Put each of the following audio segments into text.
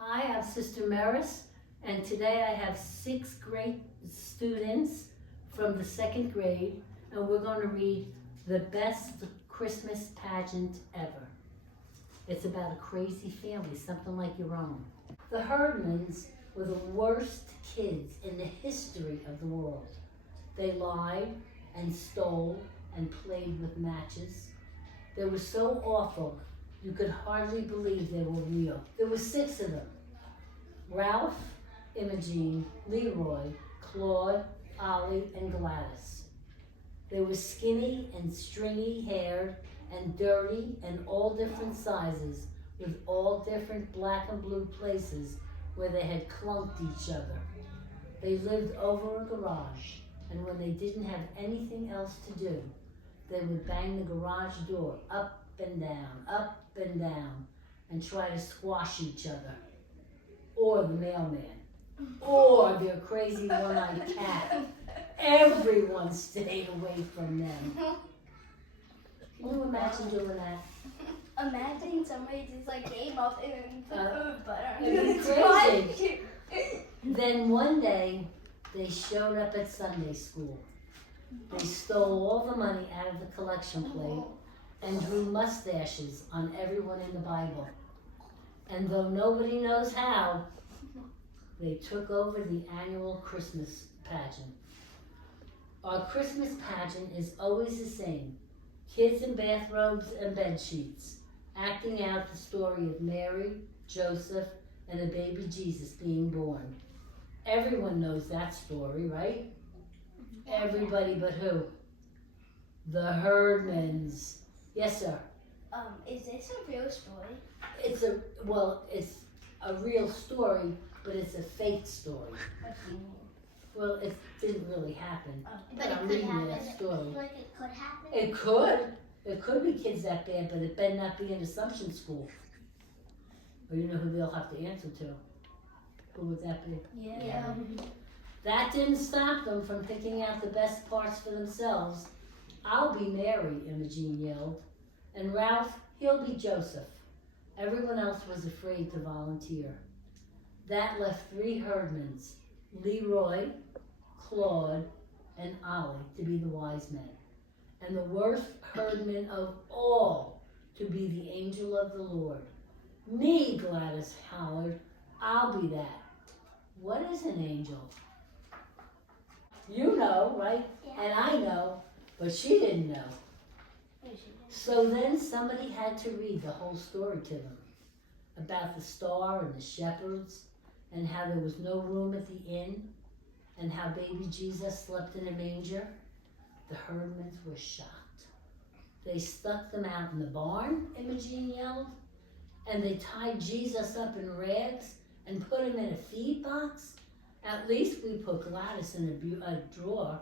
Hi, I'm Sister Merris, and today I have 6 great students from the 2nd grade, and we're going to read The Best Christmas Pageant Ever. It's about a crazy family, something like your own. The Herdmans were the worst kids in the history of the world. They lied and stole and played with matches. They were so awful, you could hardly believe they were real. There were 6 of them. Ralph, Imogene, Leroy, Claude, Ollie, and Gladys. They were skinny and stringy haired and dirty and all different sizes with all different black and blue places where they had clunked each other. They lived over a garage, and when they didn't have anything else to do, they would bang the garage door up and down, and try to squash each other, or the mailman, or their crazy one-eyed cat. Everyone stayed away from them. Can you imagine doing that? Imagine somebody just like came up and put butter on It'd be crazy. Then one day, they showed up at Sunday school. They stole all the money out of the collection plate and drew mustaches on everyone in the Bible. And though nobody knows how, they took over the annual Christmas pageant. Our Christmas pageant is always the same. Kids in bathrobes and bed sheets, acting out the story of Mary, Joseph, and the baby Jesus being born. Everyone knows that story, right? Everybody but who? The Herdmans. Yes, sir. Is this a real story? It's a real story, but it's a fake story. What do you mean? Well, it didn't really happen. But I'm it could reading happen. that story. Like it could happen. It could. It could be kids that bad, but it better not be in assumption school. Or you know who they'll have to answer to. Who would that be? Yeah. That didn't stop them from picking out the best parts for themselves. I'll be Mary, Imogene yelled. And Ralph, he'll be Joseph. Everyone else was afraid to volunteer. That left 3 Herdmans, Leroy, Claude, and Ollie, to be the wise men. And the worst herdman of all to be the angel of the Lord. Me, Gladys hollered. I'll be that. What is an angel? You know, right? Yeah. And I know, but she didn't know. So then somebody had to read the whole story to them about the star and the shepherds and how there was no room at the inn and how baby Jesus slept in a manger. The Herdmans were shocked. They stuck them out in the barn, Imogene yelled, and they tied Jesus up in rags and put him in a feed box. At least we put Gladys in a drawer.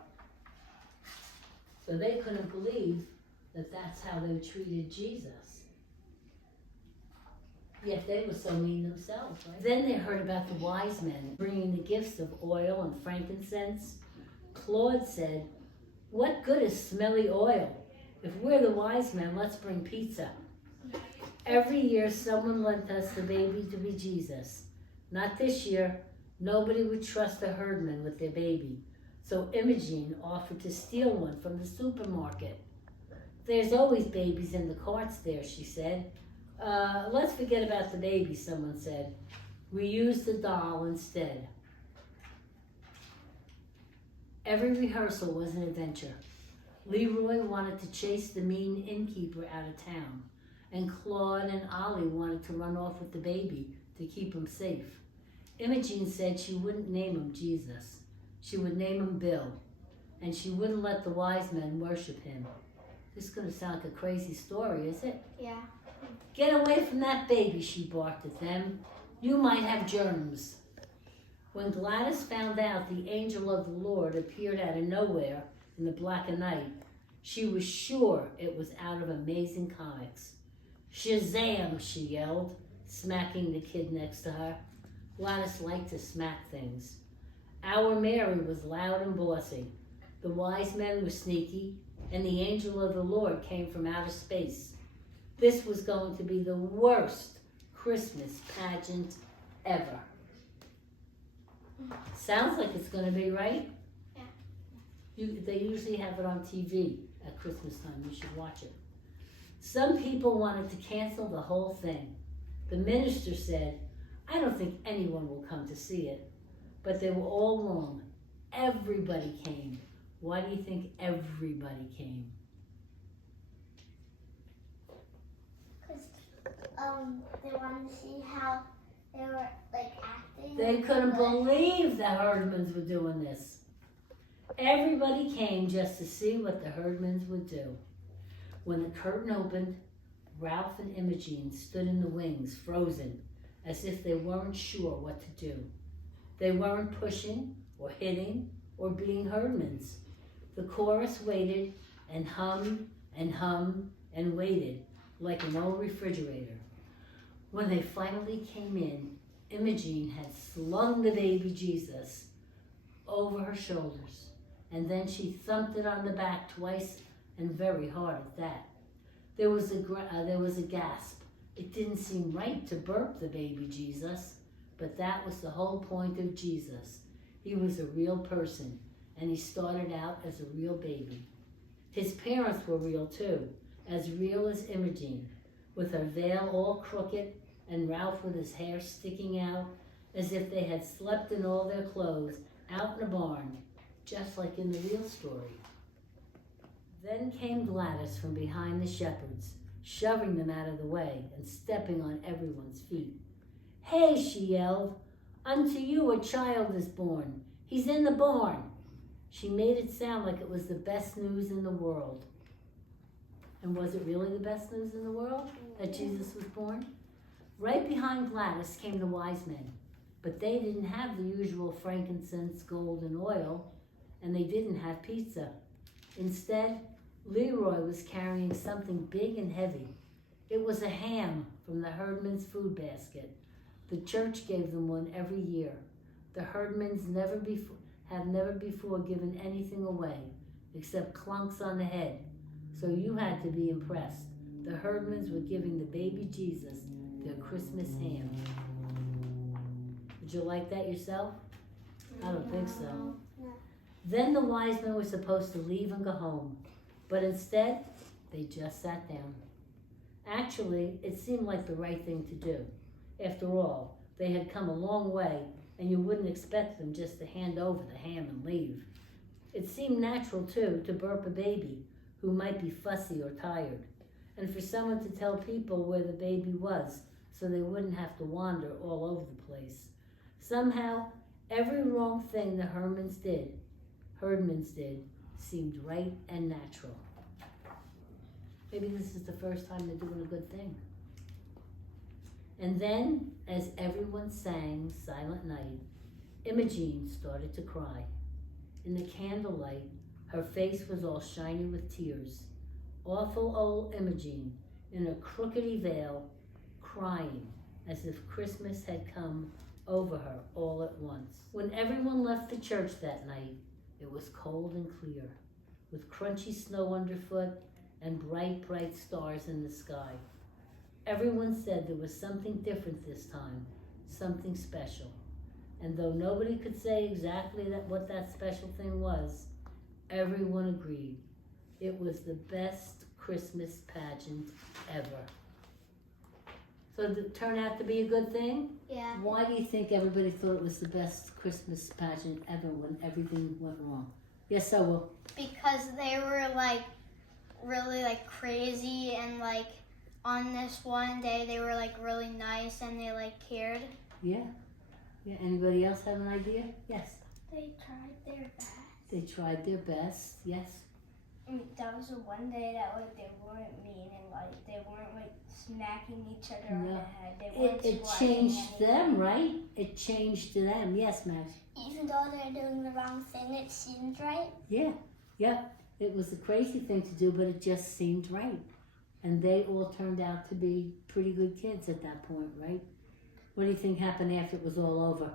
So they couldn't believe that that's how they treated Jesus. Yet they were so mean themselves, right? Then they heard about the wise men bringing the gifts of oil and frankincense. Claude said, "What good is smelly oil? If we're the wise men, let's bring pizza." Every year someone lent us the baby to be Jesus. Not this year. Nobody would trust a herdman with their baby. So Imogene offered to steal one from the supermarket. "There's always babies in the carts there," she said. Let's forget about the baby," someone said. "We use the doll instead." Every rehearsal was an adventure. Leroy wanted to chase the mean innkeeper out of town, and Claude and Ollie wanted to run off with the baby to keep him safe. Imogene said she wouldn't name him Jesus. She would name him Bill, and she wouldn't let the wise men worship him. This is going to sound like a crazy story, is it? Yeah. "Get away from that baby," she barked at them. "You might have germs." When Gladys found out the angel of the Lord appeared out of nowhere in the black of night, she was sure it was out of Amazing Comics. "Shazam!" she yelled, smacking the kid next to her. Gladys liked to smack things. Our Mary was loud and bossy. The wise men were sneaky, and the angel of the Lord came from outer space. This was going to be the worst Christmas pageant Ever. Sounds like it's going to be, right? Yeah. They usually have it on TV at Christmas time. You should watch it. Some people wanted to cancel the whole thing. The minister said, I don't think anyone will come to see it. But they were all wrong. Everybody came. Why do you think everybody came? Because they wanted to see how they were like acting. They couldn't believe the Herdmans were doing this. Everybody came just to see what the Herdmans would do. When the curtain opened, Ralph and Imogene stood in the wings, frozen, as if they weren't sure what to do. They weren't pushing or hitting or being Herdmans. The chorus waited and hummed and hummed and waited like an old refrigerator. When they finally came in, Imogene had slung the baby Jesus over her shoulders, and then she thumped it on the back twice and very hard at that. There was a gasp. It didn't seem right to burp the baby Jesus, but that was the whole point of Jesus. He was a real person, and he started out as a real baby. His parents were real too, as real as Imogene, with her veil all crooked and Ralph with his hair sticking out as if they had slept in all their clothes out in a barn, just like in the real story. Then came Gladys from behind the shepherds, shoving them out of the way and stepping on everyone's feet. Hey, she yelled, unto you a child is born. He's in the barn. She made it sound like it was the best news in the world. And was it really the best news in the world that Jesus was born? Right behind Gladys came the wise men, but they didn't have the usual frankincense, gold, and oil, and they didn't have pizza. Instead, Leroy was carrying something big and heavy. It was a ham from the Herdman's food basket. The church gave them one every year. The Herdmans have never before given anything away except clunks on the head, so you had to be impressed. The Herdmans were giving the baby Jesus their Christmas ham. Would you like that yourself? I don't think so. No. Then the wise men were supposed to leave and go home, but instead, they just sat down. Actually, it seemed like the right thing to do. After all, they had come a long way, and you wouldn't expect them just to hand over the ham and leave. It seemed natural, too, to burp a baby who might be fussy or tired, and for someone to tell people where the baby was so they wouldn't have to wander all over the place. Somehow, every wrong thing the Herdmans did, seemed right and natural. Maybe this is the first time they're doing a good thing. And then, as everyone sang Silent Night, Imogene started to cry. In the candlelight, her face was all shiny with tears. Awful old Imogene, in a crookedy veil, crying as if Christmas had come over her all at once. When everyone left the church that night, it was cold and clear, with crunchy snow underfoot and bright, bright stars in the sky. Everyone said there was something different this time, something special. And though nobody could say exactly what that special thing was, everyone agreed. It was the best Christmas pageant ever. So did it turn out to be a good thing? Yeah. Why do you think everybody thought it was the best Christmas pageant ever when everything went wrong? Yes, I will. Because they were like really like crazy, and like on this one day they were like really nice and they like cared. Yeah. Anybody else have an idea? Yes. They tried their best. They tried their best. Yes. That was the one day that like they weren't mean and like they weren't like smacking each other on the head. They weren't It swatting changed anything. them, right? It changed to them. Yes, Max. Even though they're doing the wrong thing, it seemed right. Yeah. It was a crazy thing to do, but it just seemed right. And they all turned out to be pretty good kids at that point, right? What do you think happened after it was all over?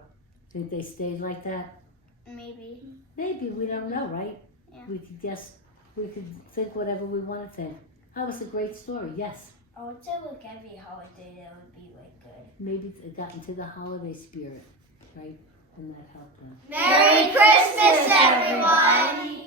Think they stayed like that? Maybe. Maybe, we don't know, right? Yeah. We could guess, we could think whatever we want to think. That was a great story, yes. I would say like every holiday that would be like good. Maybe it got into the holiday spirit, right? And that helped them. Merry Christmas, everyone!